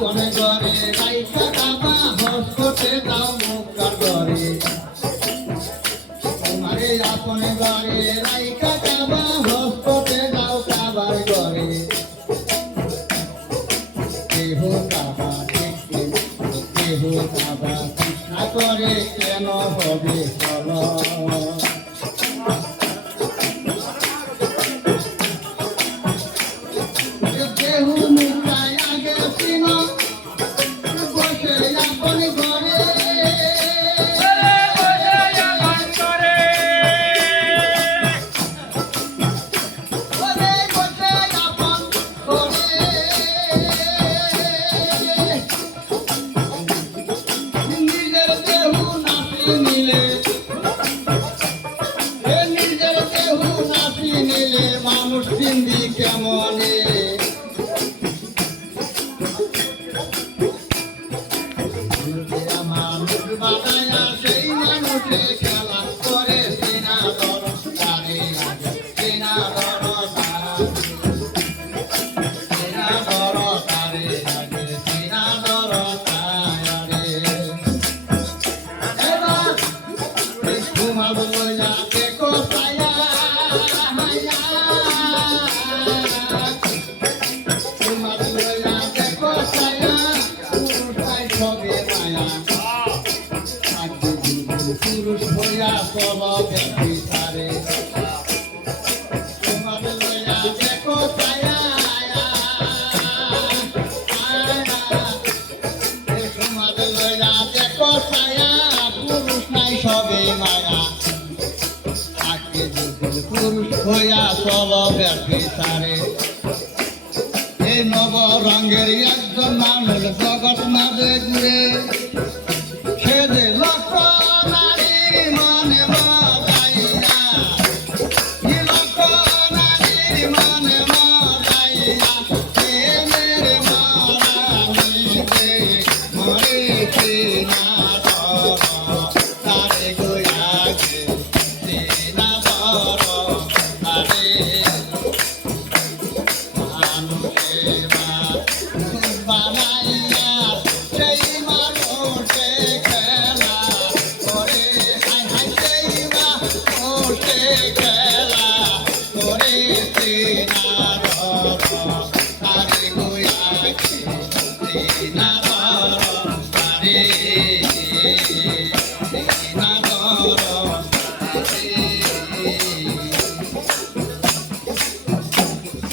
আপনে ঘরে রাইখা কাবা হস্তে দাও মুক্তার ঘরে তোমারে আপনে ঘরে রাইখা কাবা হস্তে দাও কাবার ঘরে দেহ কাবা দেখতে দেহ কাবা কৃষ্ণা করে কেন হবে চলো মানুষ চিন্দি কেমনে মানুষ বানায়া সেই মানুষে খেলা করে সিনা দর তারে সিনা দর সিনা দর তারে সিনা দর তারে এবার ঘুমাব লইয়া দেখো ছায়া পুরুষ হইয়া চল বিচারে তোমার লইয়া দেখো ছায়া তোমার লইয়া দেখো ছায়া পুরুষ নাই সবে মায়া আগে যদি পুরুষ হইয়া চল বিচারে এই নব রঙের একজন মানুষ জগৎ মাঝে ঘুরে সে যে লক্ষ নারীর মনে মজাইয়া লক্ষ নারীর মনে মজাইয়া প্রেমের মরানিতে মরেছে না ধর তারে গোয়াকে না ধর তারে বানাইয়া সেই মানুষে খেলা করে হাই হাই সেই মানুষে খেলা করে না ধর তারে গোয়াকে না ধর তারে